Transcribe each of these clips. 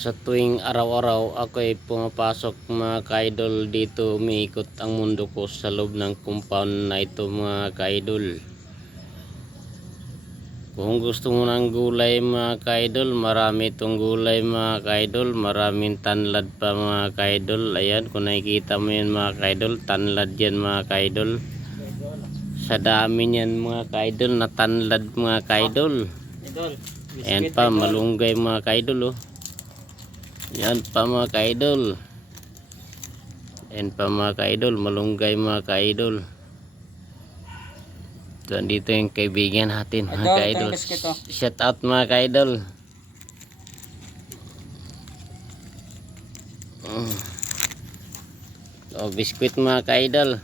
Sa tuwing araw-araw ako ay pumapasok mga kaidol dito, umiikot ang mundo ko sa loob ng compound na ito mga kaidol. Kung gusto mo ng gulay mga kaidol, marami itong gulay mga kaidol, maraming tanlad pa mga kaidol. Ayan, kung nakikita mo yan mga kaidol, tanlad yan mga kaidol. Sa dami niyan mga kaidol na tanlad mga kaidol. Ayan pa, malunggay mga kaidol oh. Yan pa mga kaidol. Yan pa mga kaidol, malunggay mga kaidol. So, andito yung kaibigan natin mga kaidol. Shout out mga kaidol. Biskuit mga kaidol.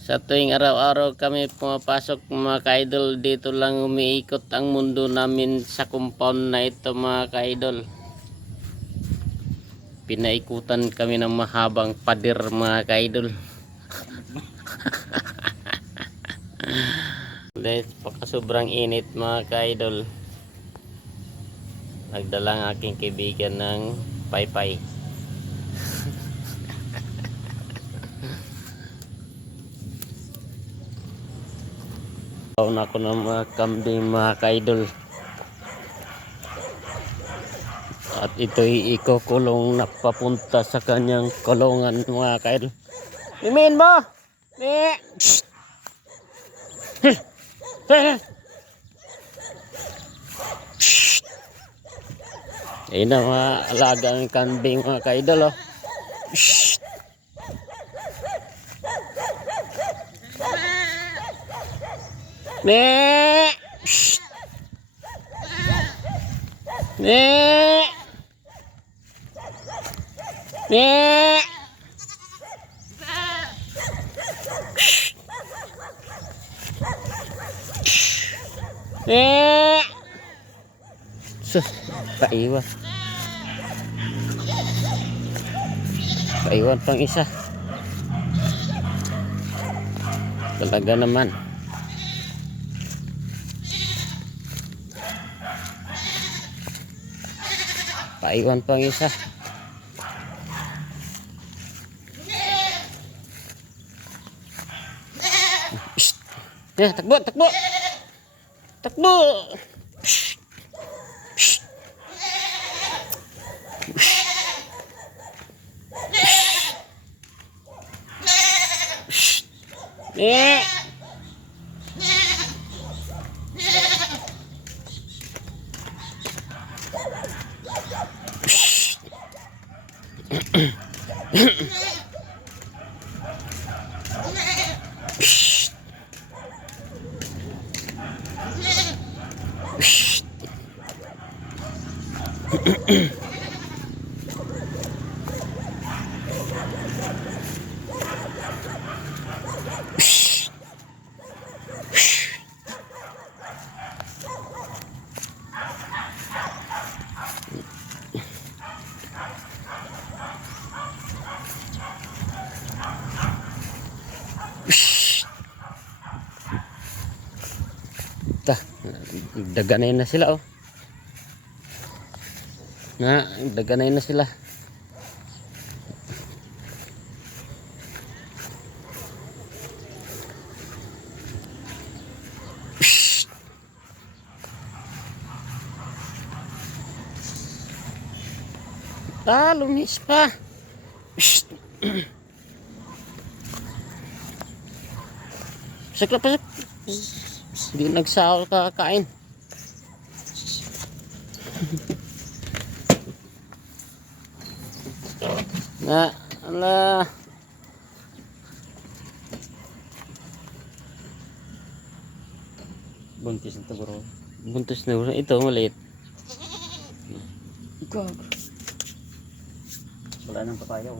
Sa tuwing araw-araw kami pumapasok mga kaidol, dito lang umiikot ang mundo namin sa compound na ito mga kaidol. Pinaikutan kami ng mahabang pader mga kaidol. Dahil sobrang init mga kaidol, nagdala ang aking kaibigan ng paypay. Taon ako ng mga kambing mga kaidol. At ito'y ikukulong na papunta sa kanyang kulungan mga kaidol. Imin mo! Ayun na mga alagang kambing mga kaidol oh. Ne! Ne! Ne! Ne! Sus, paiwan. Paiwan pang isa. Talaga naman. Paiwan pang isa. Ya, takbo, takbo. Takbo. Eh. Daganay na sila oh. Daganay na sila. Lumis pa. Sakla pa. Hindi nagsahol kakain. Ala. Buntis na bro. Buntis na bro. Ito maliit. Ikaw. Wala nang papaya.